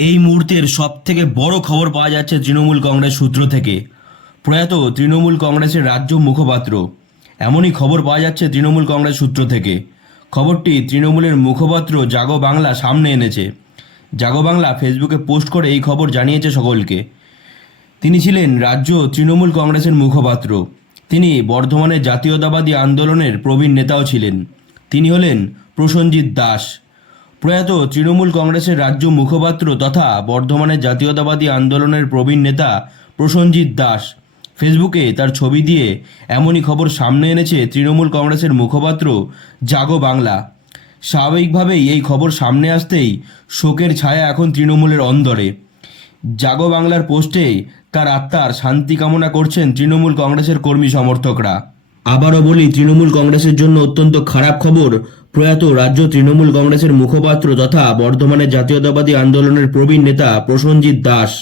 এই মুহূর্তের সব থেকে বড় খবর পাওয়া যাচ্ছে তৃণমূল কংগ্রেস সূত্র থেকে। প্রয়াত তৃণমূল কংগ্রেসের রাজ্য মুখপাত্র। এমনই খবর পাওয়া যাচ্ছে তৃণমূল কংগ্রেস সূত্র থেকে। খবরটি তৃণমূলের মুখপাত্র জাগো বাংলা সামনে এনেছে। জাগো বাংলা ফেসবুকে পোস্ট করে এই খবর জানিয়েছে সকলকে। তিনি ছিলেন রাজ্য তৃণমূল কংগ্রেসের মুখপাত্র। তিনি বর্ধমানে জাতীয়তাবাদী আন্দোলনের প্রবীণ নেতাও ছিলেন। তিনি হলেন প্রসঞ্জিৎ দাস। প্রয়াত তৃণমূল কংগ্রেসের রাজ্য মুখপাত্র তথা বর্ধমানের জাতীয়তাবাদী আন্দোলনের প্রবীণ নেতা প্রসঞ্জিৎ দাস। ফেসবুকে তার ছবি দিয়ে এমনই খবর সামনে এনেছে তৃণমূল কংগ্রেসের মুখপাত্র জাগো বাংলা। স্বাভাবিকভাবেই এই খবর সামনে আসতেই শোকের ছায়া এখন তৃণমূলের অন্দরে। জাগো বাংলার পোস্টে তার আত্মার শান্তি কামনা করছেন তৃণমূল কংগ্রেসের কর্মী সমর্থকরা। আবারও বলি, তৃণমূল কংগ্রেসের জন্য অত্যন্ত খারাপ খবর। প্রয়াত রাজ্য তৃণমূল কংগ্রেসের মুখপাত্র তথা বর্ধমানের জাতীয়তাবাদী আন্দোলনের প্রবীণ নেতা প্রসঞ্জিৎ দাস।